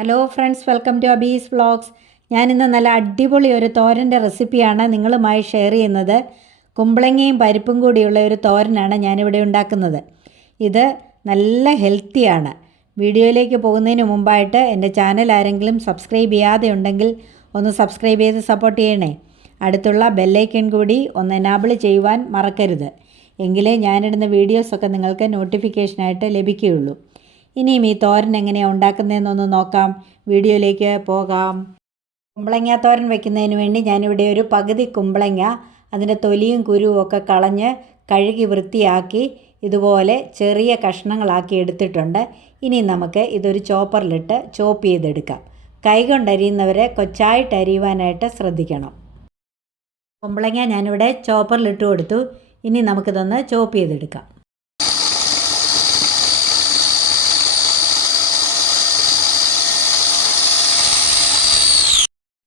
Hello friends, welcome to അബീസ് vlogs. ഞാനിന്ന് നല്ല അടിപൊളി ഒരു തോരൻ്റെ റെസിപ്പിയാണ് നിങ്ങളുമായി ഷെയർ ചെയ്യുന്നത്. കുമ്പളങ്ങയും പരിപ്പും കൂടിയുള്ള ഒരു തോരനാണ് ഞാനിവിടെ ഉണ്ടാക്കുന്നത്. ഇത് നല്ല ഹെൽത്തിയാണ്. വീഡിയോയിലേക്ക് പോകുന്നതിന് മുമ്പായിട്ട് എൻ്റെ ചാനൽ ആരെങ്കിലും സബ്സ്ക്രൈബ് ചെയ്യാതെ ഉണ്ടെങ്കിൽ ഒന്ന് സബ്സ്ക്രൈബ് ചെയ്ത് സപ്പോർട്ട് ചെയ്യണേ. അടുത്തുള്ള ബെല്ലൈക്കൺ കൂടി ഒന്ന് എനാബിൾ ചെയ്യുവാൻ മറക്കരുത്. എങ്കിലേ ഞാനിടുന്ന വീഡിയോസൊക്കെ നിങ്ങൾക്ക് നോട്ടിഫിക്കേഷനായിട്ട് ലഭിക്കുകയുള്ളൂ. ഇനിയും ഈ തോരൻ എങ്ങനെയാണ് ഉണ്ടാക്കുന്നതെന്നൊന്ന് നോക്കാം. വീഡിയോയിലേക്ക് പോകാം. കുമ്പളങ്ങ തോരൻ വയ്ക്കുന്നതിന് വേണ്ടി ഞാനിവിടെ ഒരു പകുതി കുമ്പളങ്ങ അതിൻ്റെ തൊലിയും കുരുവും ഒക്കെ കളഞ്ഞ് കഴുകി വൃത്തിയാക്കി ഇതുപോലെ ചെറിയ കഷ്ണങ്ങളാക്കി എടുത്തിട്ടുണ്ട്. ഇനി നമുക്ക് ഇതൊരു ചോപ്പറിലിട്ട് ചോപ്പ് ചെയ്തെടുക്കാം. കൈകൊണ്ട് അരിയുന്നവരെ കൊച്ചായിട്ട് അരിയുവാനായിട്ട് ശ്രദ്ധിക്കണം. കുമ്പളങ്ങ ഞാനിവിടെ ചോപ്പറിലിട്ട് കൊടുത്തു. ഇനി നമുക്കിതൊന്ന് ചോപ്പ് ചെയ്തെടുക്കാം.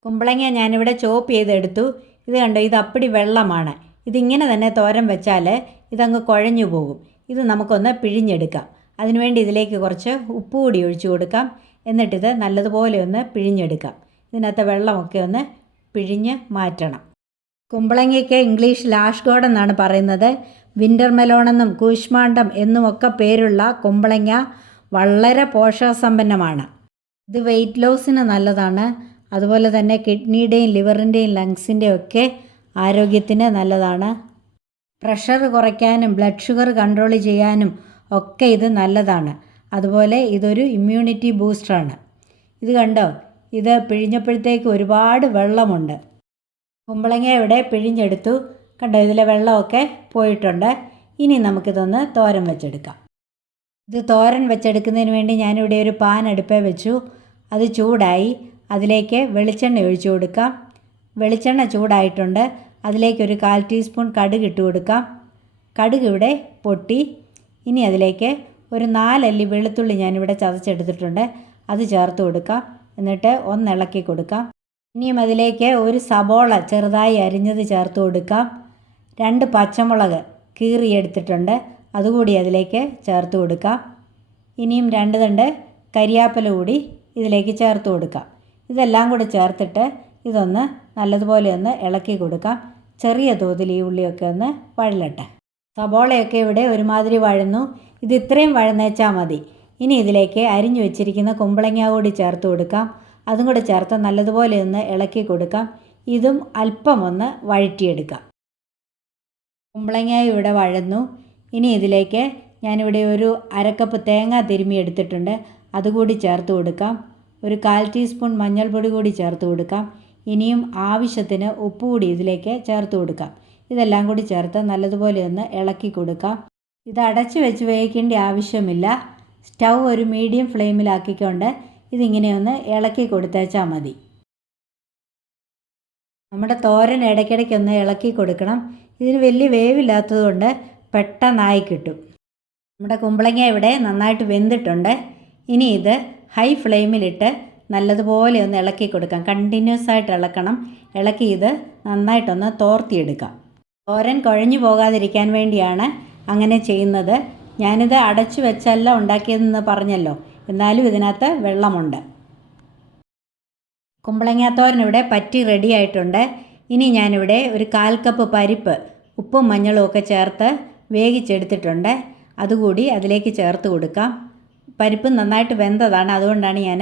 കുമ്പളങ്ങ ഞാനിവിടെ ചോപ്പ് ചെയ്തെടുത്തു. ഇത് കണ്ടോ, ഇത് അപ്പടി വെള്ളമാണ്. ഇതിങ്ങനെ തന്നെ തോരൻ വെച്ചാൽ ഇതങ്ങ് കുഴഞ്ഞു പോകും. ഇത് നമുക്കൊന്ന് പിഴിഞ്ഞെടുക്കാം. അതിനുവേണ്ടി ഇതിലേക്ക് കുറച്ച് ഉപ്പ് കൂടി ഒഴിച്ചു കൊടുക്കാം. എന്നിട്ടിത് നല്ലതുപോലെ ഒന്ന് പിഴിഞ്ഞെടുക്കാം. ഇതിനകത്ത് വെള്ളമൊക്കെ ഒന്ന് പിഴിഞ്ഞ് മാറ്റണം. കുമ്പളങ്ങയ്ക്ക് ഇംഗ്ലീഷിൽ ആഷ് ഗോഡ് എന്നാണ് പറയുന്നത്. വിൻ്റർ മെലോണെന്നും കൂശ്മാണ്ഡം എന്നുമൊക്കെ പേരുള്ള കുമ്പളങ്ങ വളരെ പോഷകസമ്പന്നമാണ്. ഇത് വെയിറ്റ് ലോസിന് നല്ലതാണ്. അതുപോലെ തന്നെ കിഡ്നിയുടെയും ലിവറിൻ്റെയും ലങ്സിൻ്റെയും ഒക്കെ ആരോഗ്യത്തിന് നല്ലതാണ്. പ്രഷർ കുറയ്ക്കാനും ബ്ലഡ് ഷുഗർ കൺട്രോൾ ചെയ്യാനും ഒക്കെ ഇത് നല്ലതാണ്. അതുപോലെ ഇതൊരു ഇമ്മ്യൂണിറ്റി ബൂസ്റ്ററാണ്. ഇത് കണ്ടോ, ഇത് പിഴിഞ്ഞപ്പോഴത്തേക്ക് ഒരുപാട് വെള്ളമുണ്ട്. കുമ്പളങ്ങ ഇവിടെ പിഴിഞ്ഞെടുത്തു. കണ്ടോ, ഇതിലെ വെള്ളമൊക്കെ പോയിട്ടുണ്ട്. ഇനി നമുക്കിതൊന്ന് തോരൻ വെച്ചെടുക്കാം. ഇത് തോരൻ വെച്ചെടുക്കുന്നതിന് വേണ്ടി ഞാനിവിടെ ഒരു പാൻ അടുപ്പേ വെച്ചു. അത് ചൂടായി. അതിലേക്ക് വെളിച്ചെണ്ണ ഒഴിച്ചു കൊടുക്കാം. വെളിച്ചെണ്ണ ചൂടായിട്ടുണ്ട്. അതിലേക്കൊരു 1/4 ടീസ്പൂൺ കടുക് ഇട്ട് കൊടുക്കാം. കടുക് ഇവിടെ പൊട്ടി. ഇനി അതിലേക്ക് ഒരു 4 അല്ലി വെളുത്തുള്ളി ഞാനിവിടെ ചതച്ചെടുത്തിട്ടുണ്ട്. അത് ചേർത്ത് കൊടുക്കാം. എന്നിട്ട് ഒന്ന് ഇളക്കി കൊടുക്കാം. ഇനിയും അതിലേക്ക് ഒരു സബോള ചെറുതായി അരിഞ്ഞത് ചേർത്ത് കൊടുക്കാം. 2 പച്ചമുളക് കീറിയെടുത്തിട്ടുണ്ട്. അതുകൂടി അതിലേക്ക് ചേർത്ത് കൊടുക്കാം. ഇനിയും 2 തണ്ട് കരിയാപ്പില കൂടി ഇതിലേക്ക് ചേർത്ത് കൊടുക്കാം. ഇതെല്ലാം കൂടി ചേർത്തിട്ട് ഇതൊന്ന് നല്ലതുപോലെ ഒന്ന് ഇളക്കി കൊടുക്കാം. ചെറിയ തോതിൽ ഈ ഉള്ളിയൊക്കെ ഒന്ന് വഴലട്ടെ. സബോളയൊക്കെ ഇവിടെ ഒരുമാതിരി വഴന്നു. ഇത് ഇത്രയും വഴന്നേച്ചാൽ മതി. ഇനി ഇതിലേക്ക് അരിഞ്ഞു വെച്ചിരിക്കുന്ന കുമ്പളങ്ങ കൂടി ചേർത്ത് കൊടുക്കാം. അതും കൂടി ചേർത്ത് നല്ലതുപോലെ ഒന്ന് ഇളക്കി കൊടുക്കാം. ഇതും അല്പം ഒന്ന് വഴറ്റിയെടുക്കാം. കുമ്പളങ്ങ ഇവിടെ വഴന്നു. ഇനി ഇതിലേക്ക് ഞാനിവിടെ ഒരു 1/2 കപ്പ് തേങ്ങ തിരുമ്മി എടുത്തിട്ടുണ്ട്. അതുകൂടി ചേർത്ത് കൊടുക്കാം. ഒരു 1/4 ടീസ്പൂൺ മഞ്ഞൾപ്പൊടി കൂടി ചേർത്ത് കൊടുക്കാം. ഇനിയും ആവശ്യത്തിന് ഉപ്പ് കൂടി ഇതിലേക്ക് ചേർത്ത് കൊടുക്കാം. ഇതെല്ലാം കൂടി ചേർത്ത് നല്ലതുപോലെ ഒന്ന് ഇളക്കി കൊടുക്കാം. ഇത് അടച്ചു വെച്ച് വേവിക്കേണ്ട ആവശ്യമില്ല. സ്റ്റൗ ഒരു മീഡിയം ഫ്ലെയിമിലാക്കിക്കൊണ്ട് ഇതിങ്ങനെ ഒന്ന് ഇളക്കി കൊടുത്തേച്ചാൽ മതി. നമ്മുടെ തോരൻ ഇടയ്ക്കിടയ്ക്കൊന്ന് ഇളക്കി കൊടുക്കണം. ഇതിന് വലിയ വേവില്ലാത്തതുകൊണ്ട് പെട്ടെന്നായി കിട്ടും. നമ്മുടെ കുമ്പളങ്ങ ഇവിടെ നന്നായിട്ട് വെന്തിട്ടുണ്ട്. ഇനി ഇത് ഹൈ ഫ്ലെയിമിലിട്ട് നല്ലതുപോലെ ഒന്ന് ഇളക്കി കൊടുക്കാം. കണ്ടിന്യൂസ് ആയിട്ട് ഇളക്കണം. ഇളക്കി ഇത് നന്നായിട്ടൊന്ന് തോർത്തിയെടുക്കാം. തോരൻ കുഴഞ്ഞു പോകാതിരിക്കാൻ വേണ്ടിയാണ് അങ്ങനെ ചെയ്യുന്നത്. ഞാനിത് അടച്ചു വെച്ചല്ല ഉണ്ടാക്കിയതെന്ന് പറഞ്ഞല്ലോ, എന്നാലും ഇതിനകത്ത് വെള്ളമുണ്ട്. കുമ്പളങ്ങാത്തോരൻ ഇവിടെ പറ്റി റെഡി ആയിട്ടുണ്ട്. ഇനി ഞാനിവിടെ ഒരു 1/4 കപ്പ് പരിപ്പ് ഉപ്പും മഞ്ഞളും ഒക്കെ ചേർത്ത് വേവിച്ചെടുത്തിട്ടുണ്ട്. അതുകൂടി അതിലേക്ക് ചേർത്ത് കൊടുക്കാം. പരിപ്പ് നന്നായിട്ട് വെന്തതാണ്, അതുകൊണ്ടാണ് ഞാൻ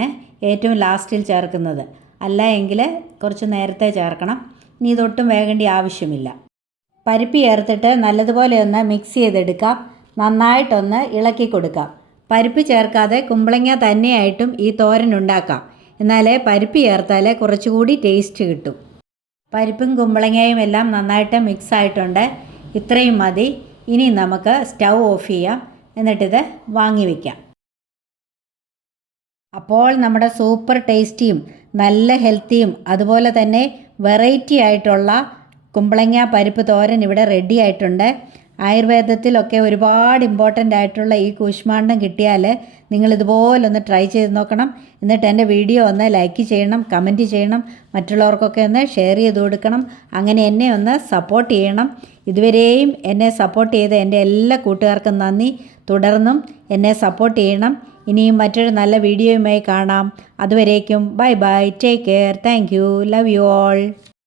ഏറ്റവും ലാസ്റ്റിൽ ചേർക്കുന്നത്. അല്ല എങ്കിൽ കുറച്ച് നേരത്തെ ചേർക്കണം. ഇനി ഇതൊട്ടും വേകേണ്ട ആവശ്യമില്ല. പരിപ്പ് ചേർത്തിട്ട് നല്ലതുപോലെ ഒന്ന് മിക്സ് ചെയ്തെടുക്കാം. നന്നായിട്ടൊന്ന് ഇളക്കി കൊടുക്കാം. പരിപ്പ് ചേർക്കാതെ കുമ്പളങ്ങ തന്നെയായിട്ടും ഈ തോരൻ ഉണ്ടാക്കാം. എന്നാലേ പരിപ്പ് ചേർത്താൽ കുറച്ചുകൂടി ടേസ്റ്റ് കിട്ടും. പരിപ്പും കുമ്പളങ്ങയും എല്ലാം നന്നായിട്ട് മിക്സ് ആയിട്ടുണ്ട്. ഇത്രയും മതി. ഇനി നമുക്ക് സ്റ്റൗ ഓഫ് ചെയ്യാം. എന്നിട്ടിത് വാങ്ങി വയ്ക്കാം. അപ്പോൾ നമ്മുടെ സൂപ്പർ ടേസ്റ്റിയും നല്ല ഹെൽത്തിയും അതുപോലെ തന്നെ വെറൈറ്റി ആയിട്ടുള്ള കുമ്പളങ്ങ പരിപ്പ് തോരൻ ഇവിടെ റെഡി ആയിട്ടുണ്ട്. ആയുർവേദത്തിലൊക്കെ ഒരുപാട് ഇമ്പോർട്ടൻ്റ് ആയിട്ടുള്ള ഈ കൂശ്മാണ്ഡം കിട്ടിയാൽ നിങ്ങളിതുപോലൊന്ന് ട്രൈ ചെയ്ത് നോക്കണം. എന്നിട്ട് എൻ്റെ വീഡിയോ ഒന്ന് ലൈക്ക് ചെയ്യണം, കമൻറ്റ് ചെയ്യണം, മറ്റുള്ളവർക്കൊക്കെ ഒന്ന് ഷെയർ ചെയ്ത് കൊടുക്കണം. അങ്ങനെ എന്നെ ഒന്ന് സപ്പോർട്ട് ചെയ്യണം. ഇതുവരെയും എന്നെ സപ്പോർട്ട് ചെയ്ത എൻ്റെ എല്ലാ കൂട്ടുകാർക്കും നന്ദി. തുടർന്നും എന്നെ സപ്പോർട്ട് ചെയ്യണം. ഇനിയും മറ്റൊരു നല്ല വീഡിയോയുമായി കാണാം. അതുവരേക്കും bye bye, take care, thank you, love you all.